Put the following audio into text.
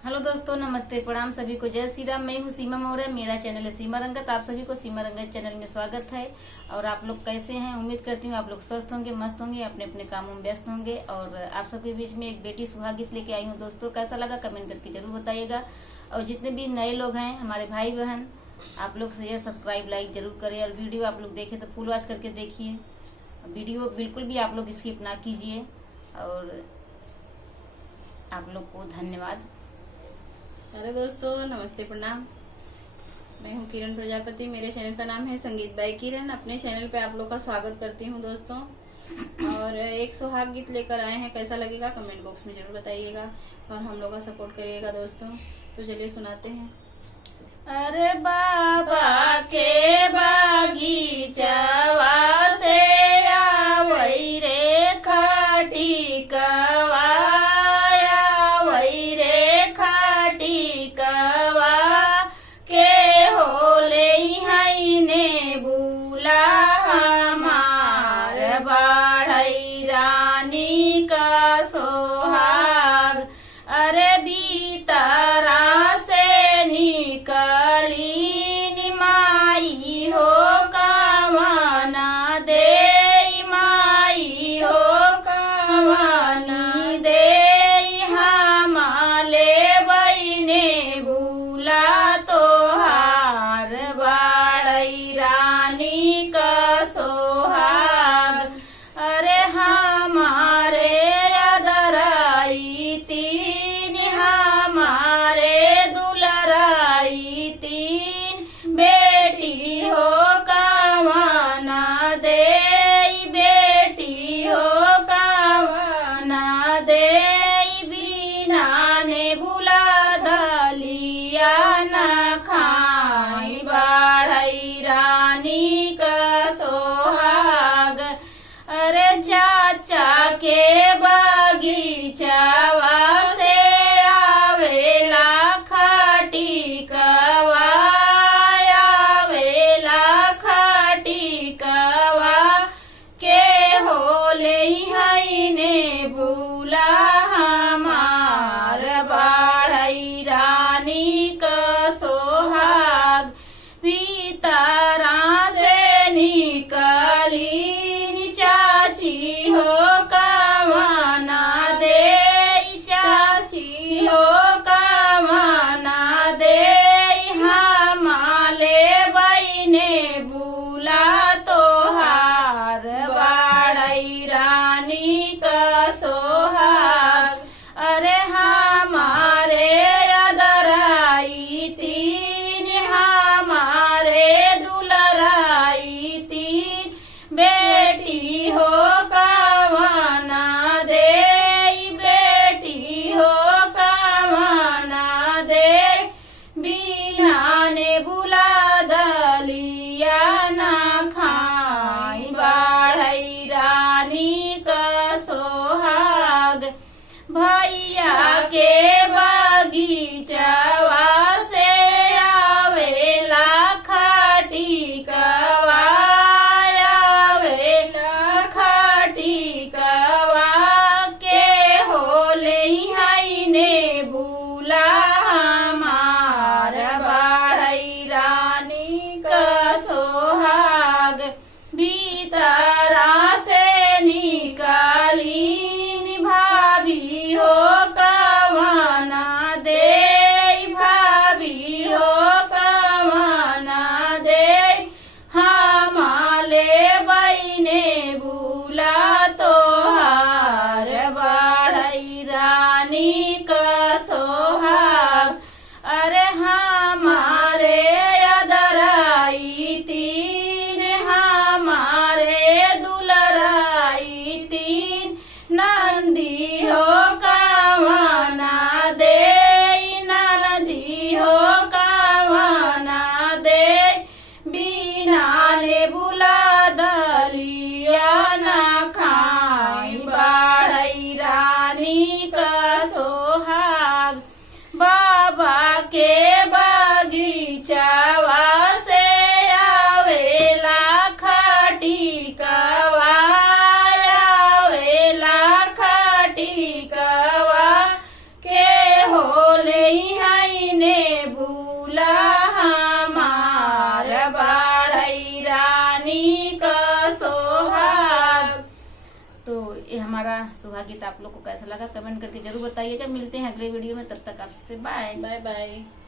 Hello दोस्तों, नमस्ते, प्रणाम सभी को। जय श्री राम। मैं हूँ सीमा मौर्य। मेरा चैनल है सीमा रंगत। आप सभी को सीमा रंगत चैनल में स्वागत है। और आप लोग कैसे हैं? उम्मीद करती हूँ आप लोग स्वस्थ होंगे, मस्त होंगे, अपने अपने कामों में व्यस्त होंगे। और आप सबके बीच में एक बेटी सुहाग गीत लेके आई हूँ। दोस्तों, कैसा लगा कमेंट करके जरूर बताइएगा। और जितने भी नए लोग हैं, हमारे भाई बहन, आप लोग शेयर, सब्सक्राइब, लाइक जरूर करें। और वीडियो आप लोग देखें तो फुल वॉच करके देखिए। वीडियो बिल्कुल भी आप लोग स्किप ना कीजिए। और आप लोग को धन्यवाद। हेलो दोस्तों, नमस्ते, प्रणाम। मैं हूँ किरण प्रजापति। मेरे चैनल का नाम है संगीत बाय किरण। अपने चैनल पे आप लोग का स्वागत करती हूँ दोस्तों। और एक सुहाग गीत लेकर आए हैं, कैसा लगेगा कमेंट बॉक्स में जरूर बताइएगा। और हम लोग का सपोर्ट करिएगा दोस्तों। तो चलिए सुनाते हैं। अरे बाबा के बागीचवा से आवई रे खटिकवा, आवई रे खटिकवा के होले हईने बुला हमार बाढ़ई रानी का सोहाग। अरे बीतरा से निकली निमाई हो कामना दे, माई हो कामनी दे, हमाले बईने बुला तोहार बाड़ई रानी का सोहाग। अरे हमारे अदराई तीन, हमारे हमारा सुहाग गीत आप लोग को कैसा लगा कमेंट करके जरूर बताइएगा। मिलते हैं अगले वीडियो में, तब तक आपसे बाय। By by.